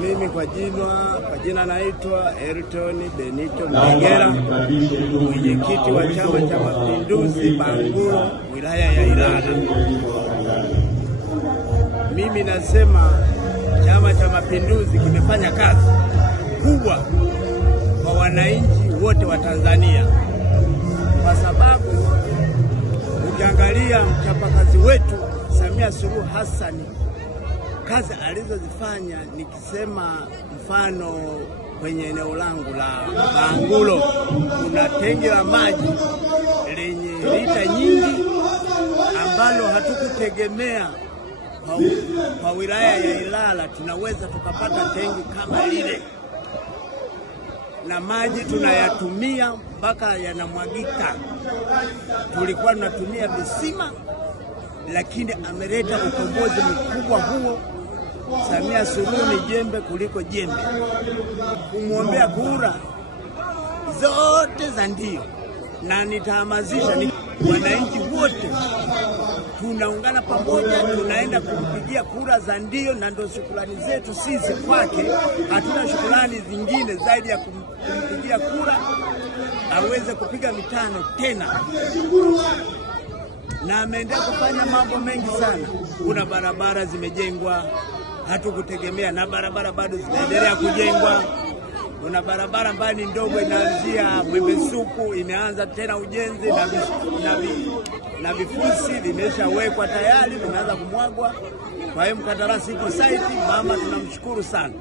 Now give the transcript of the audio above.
Mimi kwa jina naitwa Elton Benito Mlegera, mwenyekiti wa Chama cha Mapinduzi Bangulo wilaya ya Ilala. Mimi nasema Chama cha Mapinduzi kimefanya kazi kubwa kwa wananchi wote wa Tanzania, kwa sababu ukiangalia mchapakazi wetu Samia Suluhu Hassan, kazi alizozifanya, nikisema mfano kwenye eneo langu la Bangulo kuna tengi la maji lenye lita nyingi ambalo hatukutegemea kwa wilaya ya Ilala tunaweza tukapata tengi kama lile, na maji tunayatumia mpaka yanamwagika. Tulikuwa tunatumia visima, lakini ameleta ukombozi mkubwa huo. Samia Suluhu ni jembe kuliko jembe. Kumwombea kura zote za ndio, na nitahamasisha wananchi wote tunaungana pamoja, tunaenda kumpigia kura za ndio, na ndio shukrani zetu sisi kwake. Hatuna shukrani zingine zaidi ya kumpigia kura aweze kupiga mitano tena, na ameendelea kufanya mambo mengi sana. Kuna barabara zimejengwa hatukutegemea, na barabara bado zinaendelea kujengwa. Kuna barabara ambayo ni ndogo inaanzia Mwebesuku, imeanza tena ujenzi, na vifusi vimeshawekwa tayari, vimeanza kumwagwa. Kwa hiyo mkandarasi iko site, mama tunamshukuru sana.